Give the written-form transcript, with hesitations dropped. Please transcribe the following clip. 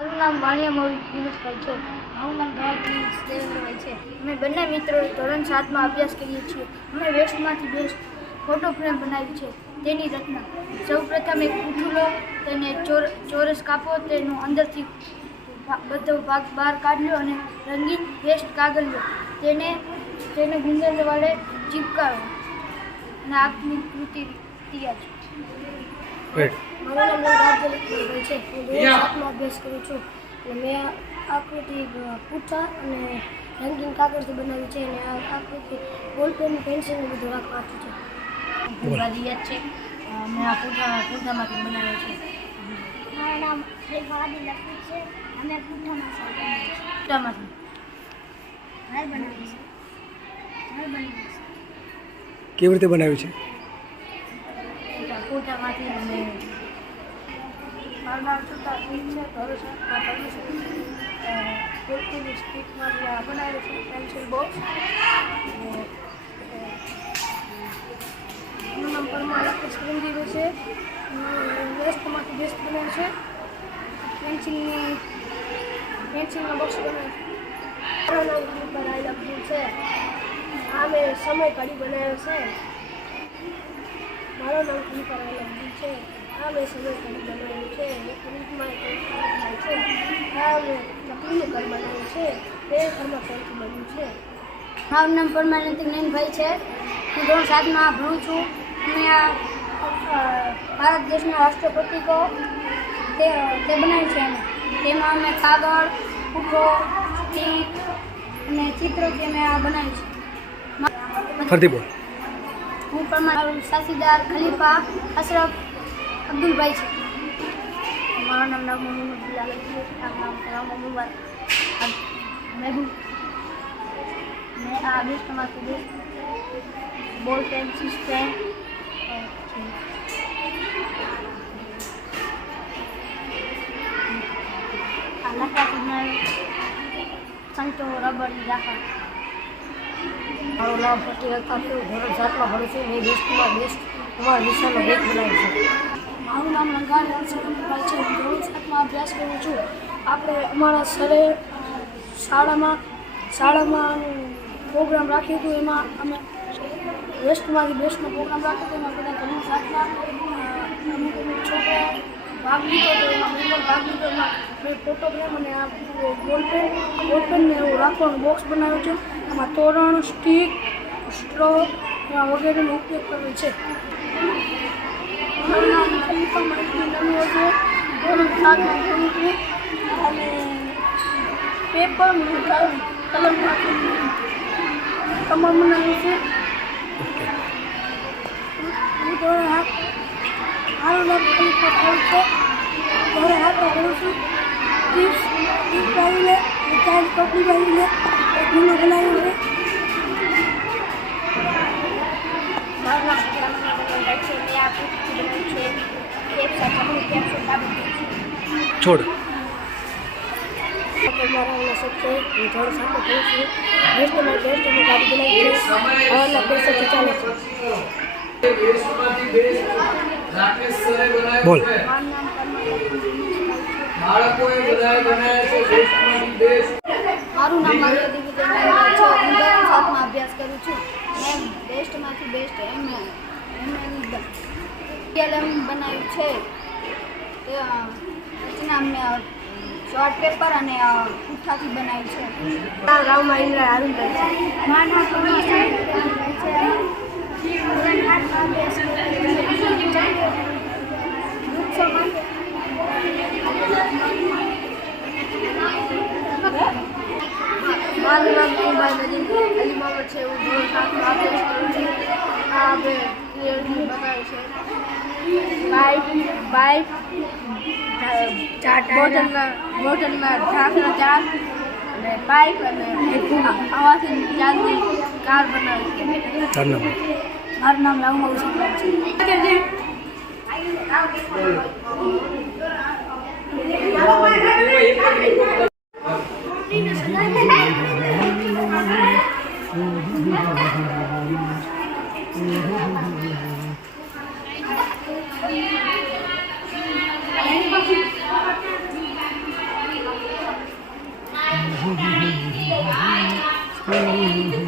મારું નામ વાણિયા દિનેશભાઈ છે. મારું નામ દેવેન્દ્રભાઈ છે. અમે બંને મિત્રો ધોરણ 7માં અભ્યાસ કરીએ છીએ. અમે વેસ્ટમાંથી બેસ્ટ ફોટો ફ્રેમ બનાવી છે. તેની રચના સૌપ્રથમ એક પૂઠું લો, તેને ચોરસ કાપો, તેનો અંદરથી બધો ભાગ બહાર કાઢ્યો અને રંગીન વેસ્ટ કાગળ લો, તેને ગુંદર વડે ચીપકાવો અને આપની કૃતિ તૈયાર છે. મારું નામ રાજ્યલક્ષ્મીભાઈ છે. હું ધોરણ 7માં અભ્યાસ કરું છું અને મેં આકૃતિ પૂઠા અને રંગીન કાગળથી બનાવી છે અને આ આકૃતિ બોલપેન પેન્સિલ બધું રાખવાનું છે. યાદ છે મેં આ પૂઠામાંથી બનાવ્યો છે. મારું નામ આદિ લખી છે. અમે પૂઠામાંથી કેવી રીતે બનાવ્યું છે? પૂઠામાંથી અમે મારું નામ છતાં છે. ધોરણ 7માં ભણું છું. કુર્તીની સ્ટીકમાંથી આ બનાવ્યું છે પેન્સિલ બોક્સ. મારું નામ પરમાર લખેશ ક્રમજીવી છે. વેસ્ટમાંથી બેસ્ટ બનાવ્યું છે. પેન્સિલના બોક્સ બનાવ્યું છે. મારું નામ પર લખ્યું છે. આ મેં સમય ઘડી બનાવ્યો છે. મારું નામ પર લખ્યું છે. આ મેં સમય ઘડી બનાવ્યું છે. ફ્રીજમાં થાય છે. આ મેં ચકલીનું ઘર બનાવ્યું છે. તે ઘરમાં પેન્સિલ બન્યું છે. મારું નામ પરમાર નૈનભાઈ છે. હું ધોરણ 7માં ભણું છું. અમે આ ભારત દેશના રાષ્ટ્રપતિકો તે બનાવ્યું છે. તેમાં અમે કાગળ, પૂઠો, સ્ટીક અને ચિત્ર જે મેં આ બનાવ્યું છે. ફરતી બોલ. હું પરમાર સાસીદાર ખલીફા અશરફ અબ્દુલભાઈ છે. મારું નામ મોહમ્મદ બિલાલ છે. મોહમ્મદ મહેબૂબ. મેં આ બેસ્ટમાંથી બેસ્ટ બોલ પેન સિસ્ટમ સંતો રબરની રાખા. મારું નામ પટેલ અલ્તાફ. ધોરણ 7માં ભણું છું. મેં બેસ્ટમાં બેસ્ટ કુમાર વિશાલનો બેગ બનાવ્યો છે. મારું નામ લંગાણી હર્ષકુમાર છે. હું ધોરણ 7માં અભ્યાસ કરું છું. આપણે અમારા સરે શાળામાં પ્રોગ્રામ રાખ્યું હતું. એમાં અમે વેસ્ટમાંથી બેસ્ટનો પ્રોગ્રામ રાખ્યો હતો. એમાં બધા ધોરણ 7ના અમુક છોકરા ભાગ લીધો હતો. એમાં મેં ભાગ લીધો. એમાં મેં ફોટો ફ્રેમ અને આ બોલપેનને એવું રાખવાનું બોક્સ બનાવ્યું છે. એમાં તોરણ, સ્ટીક, સ્ટ્રો વગેરેનો ઉપયોગ કર્યો છે. મારું નામ ખલીફા મહેબૂબ છે. ધોરણ 7માં ભણું છું અને પેપર કલમમાંથી કમર બનાવ્યું છે. મારું નામ ખલીફા છે. ધોરણ 7માં ભણું છું. ટીપ્સ બાવીને ચાઇલ્ડ કપડી બાવીને જૂનો બનાવ્યું છે. મારું નામ છે. મેં આ પૂઠાથી બનાવ્યું છે. છોડ. મારા સબસે હું ધોરણ 7માં ભણું છું. બેસ્ટમાં બેસ્ટ અમે ગાડી બનાવી છે. હવાના પૈસાથી ચાલે છે. બોલ. મારું નામ મારી દિવ્યદેવી છે. હું ધોરણ 7માં અભ્યાસ કરું છું. મેં બેસ્ટમાંથી બેસ્ટ બનાવ્યું છે. તે રચના મેં શોર્ટ પેપર અને પૂઠાથી બનાવ્યું છે. રાવમાં ઇન્દ્રા આરુંભાઈ છે. મારું નામ પરમાર છે. ધોરણ 8માં અભ્યાસ કરું છું. મારું નામ કુંભાઈ નજીન અલી મોહમ્મદ છે. હું ધોરણ 7માં અભ્યાસ કરું છું. આ આપણે ક્લિયરલી બનાવ્યું છે. બાઇક બોટલના ઢાંકણા 4 અને પાઇપ અને આવાથી ચાલતી કાર બનાવી છે. તારું નામ? મારું નામ રામા ઉસમાન છે. હમ, હમ, હમ.